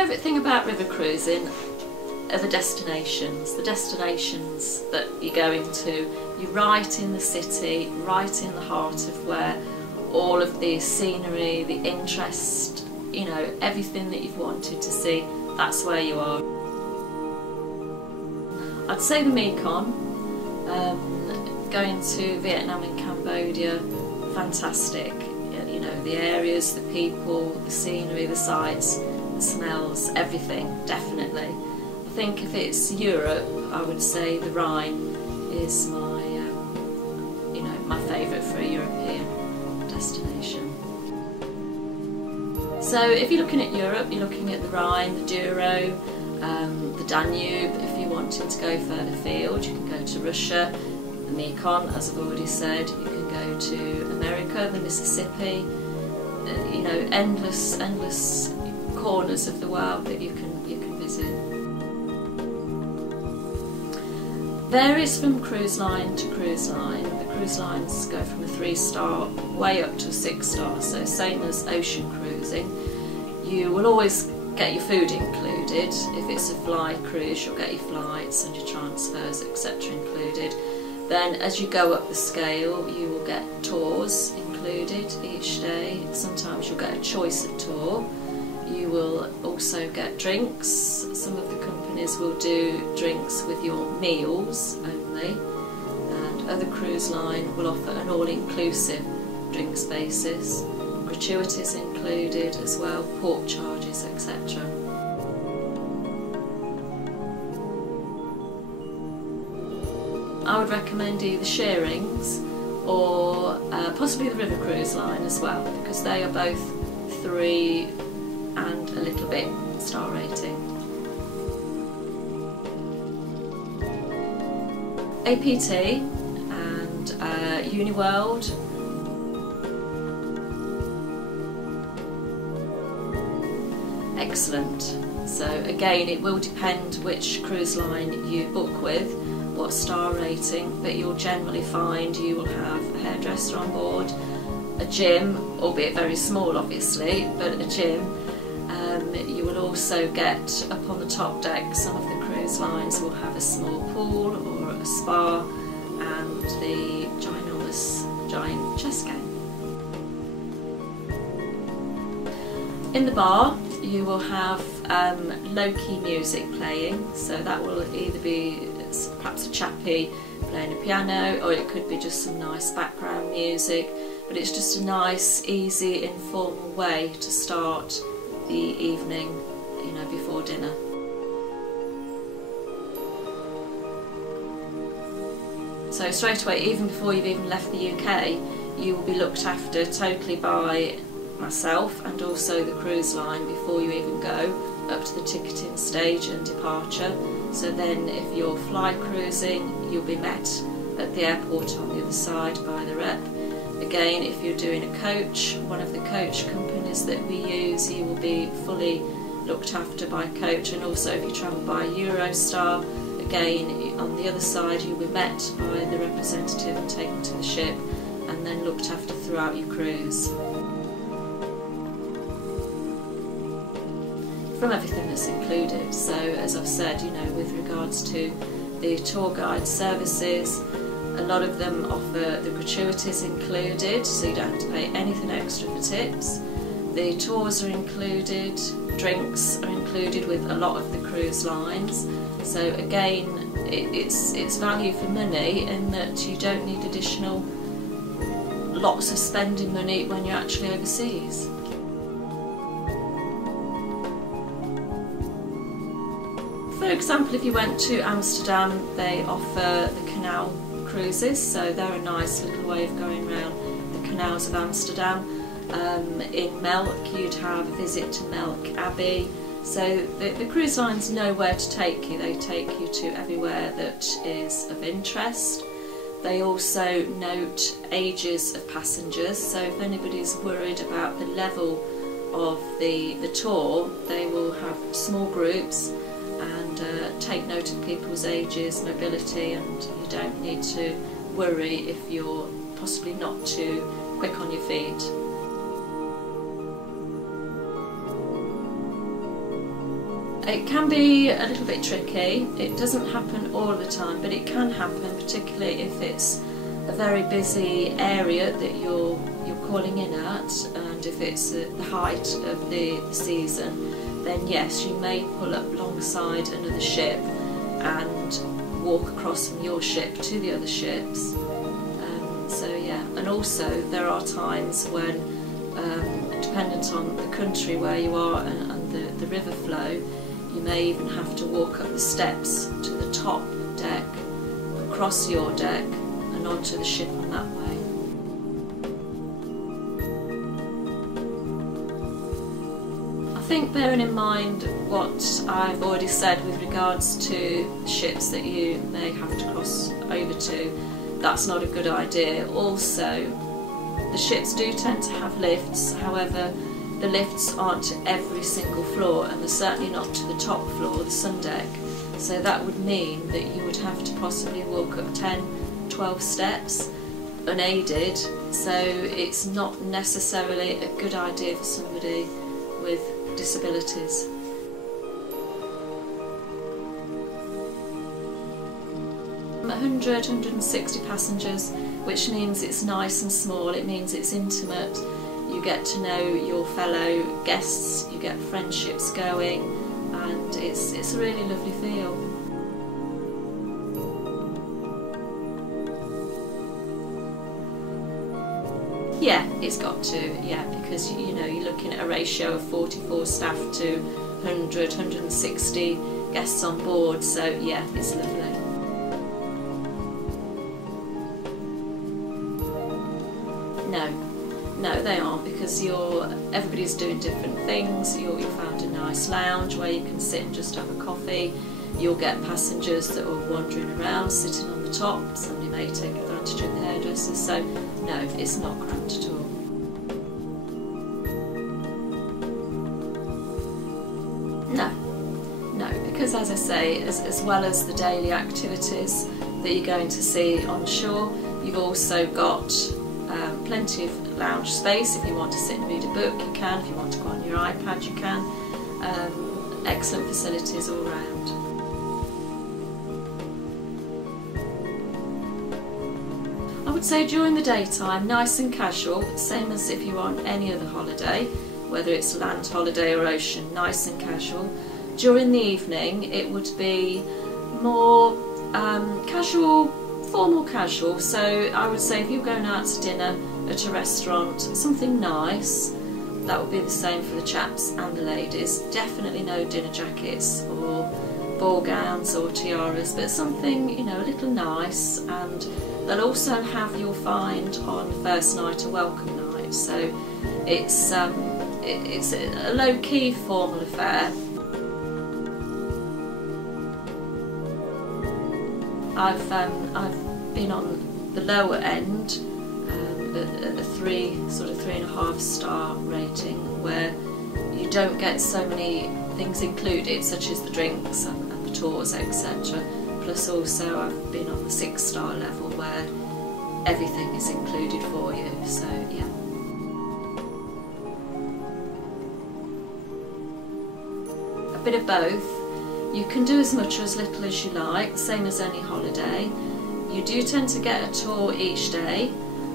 favourite thing about river cruising are the destinations that you're going to. You're right in the city, right in the heart of where all of the scenery, the interest, you know, everything that you've wanted to see, that's where you are. I'd say the Mekong, going to Vietnam and Cambodia, fantastic. You know, the areas, the people, the scenery, the sights, the smells, everything, definitely. I think if it's Europe, I would say the Rhine is my, you know, my favourite for a European destination. So if you're looking at Europe, you're looking at the Rhine, the Douro, the Danube. If you're wanting to go further afield, you can go to Russia, the Mekong, as I've already said. You can go to America, the Mississippi. You know, endless corners of the world that you can visit. Varies from cruise line to cruise line. The cruise lines go from a 3-star way up to a 6-star, so same as ocean cruising. You will always get your food included. If it's a fly cruise, you'll get your flights and your transfers, etc. included. Then as you go up the scale, you will get tours included each day. Sometimes you'll get a choice of tour. You will also get drinks. Some of the companies will do drinks with your meals only, and other cruise line will offer an all-inclusive drinks basis, gratuities included as well, port charges, etc. I would recommend either Shearings or possibly the River Cruise Line as well, because they are both 3 and a little bit star rating. APT and Uniworld. Excellent. So again, it will depend which cruise line you book with, what star rating, but you'll generally find you will have a hairdresser on board, a gym, albeit very small obviously, but a gym. You will also get up on the top deck, some of the cruise lines will have a small pool or a spa and the ginormous giant chess game. In the bar you will have low-key music playing, so that will either be perhaps a chappie playing a piano, or it could be just some nice background music, but it's just a nice, easy, informal way to start the evening, you know, before dinner. So straight away, even before you've even left the UK, you will be looked after totally by myself and also the cruise line before you even go up to the ticketing stage and departure. So then if you're fly cruising, you'll be met at the airport on the other side by the rep. Again, if you're doing a coach, one of the coach companies that we use, you will be fully looked after by coach, and also if you travel by Eurostar, again on the other side you'll be met by the representative and taken to the ship and then looked after throughout your cruise. From everything that's included, so as I've said, you know, with regards to the tour guide services, a lot of them offer the gratuities included, so you don't have to pay anything extra for tips. The tours are included, drinks are included with a lot of the cruise lines. So again, it's value for money in that you don't need additional lots of spending money when you're actually overseas. For example, if you went to Amsterdam, they offer the canal cruises, so they're a nice little way of going around the canals of Amsterdam. In Melk you'd have a visit to Melk Abbey, so the cruise lines know where to take you. They take you to everywhere that is of interest. They also note ages of passengers, so if anybody's worried about the level of the tour, they will have small groups and take note of people's ages, mobility, and you don't need to worry if you're possibly not too quick on your feet. It can be a little bit tricky. It doesn't happen all the time, but it can happen, particularly if it's a very busy area that you're calling in at, and if it's at the height of the season, then yes, you may pull up alongside another ship and walk across from your ship to the other ships. So yeah, and also there are times when, dependent on the country where you are and the river flow, you may even have to walk up the steps to the top deck, across your deck and onto the ship on that way. I think, bearing in mind what I've already said with regards to ships that you may have to cross over to, that's not a good idea. Also, the ships do tend to have lifts, however the lifts aren't to every single floor, and they're certainly not to the top floor, the sun deck. So that would mean that you would have to possibly walk up 10-12 steps unaided, so it's not necessarily a good idea for somebody with disabilities. I'm 100-160 passengers, which means it's nice and small, it means it's intimate. You get to know your fellow guests, you get friendships going, and it's a really lovely feel. Yeah, it's got to, yeah, because you know, you're looking at a ratio of 44 staff to 100-160 guests on board, so yeah, it's lovely. No, they aren't, because everybody's doing different things. You found a nice lounge where you can sit and just have a coffee. You'll get passengers that are wandering around, sitting on the top. Somebody may take advantage of the hairdressers. So no, it's not cramped at all. No, because as I say, as well as the daily activities that you're going to see on shore, you've also got plenty of lounge space. If you want to sit and read a book, you can. If you want to go on your iPad, you can. Excellent facilities all round. I would say during the daytime, nice and casual, same as if you're on any other holiday, whether it's land holiday or ocean, nice and casual. During the evening, it would be more casual, formal casual. So I would say if you're going out to dinner at a restaurant, something nice. That would be the same for the chaps and the ladies. Definitely no dinner jackets or ball gowns or tiaras, but something, you know, a little nice. And they'll also have your find on first night or welcome night. So it's a low-key formal affair. I've been on the lower end, at a 3.5 star rating, where you don't get so many things included, such as the drinks and the tours, etc. Plus also I've been on the 6-star level where everything is included for you, so yeah. A bit of both. You can do as much or as little as you like, same as any holiday. You do tend to get a tour each day,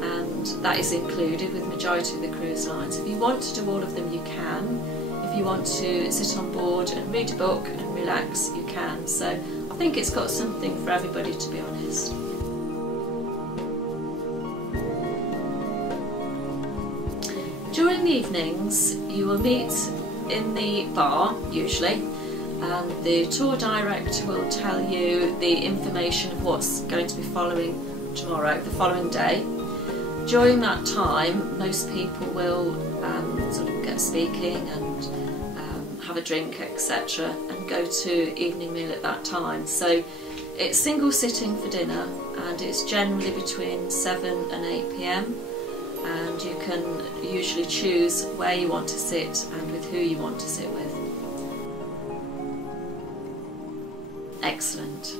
and that is included with the majority of the cruise lines. If you want to do all of them, you can. If you want to sit on board and read a book and relax, you can. So I think it's got something for everybody, to be honest. During the evenings, you will meet in the bar, usually, and the tour director will tell you the information of what's going to be following tomorrow, the following day. During that time, most people will sort of get speaking and have a drink, etc., and go to evening meal at that time. So it's single sitting for dinner, and it's generally between 7 and 8 p.m. and you can usually choose where you want to sit and with who you want to sit with. Excellent.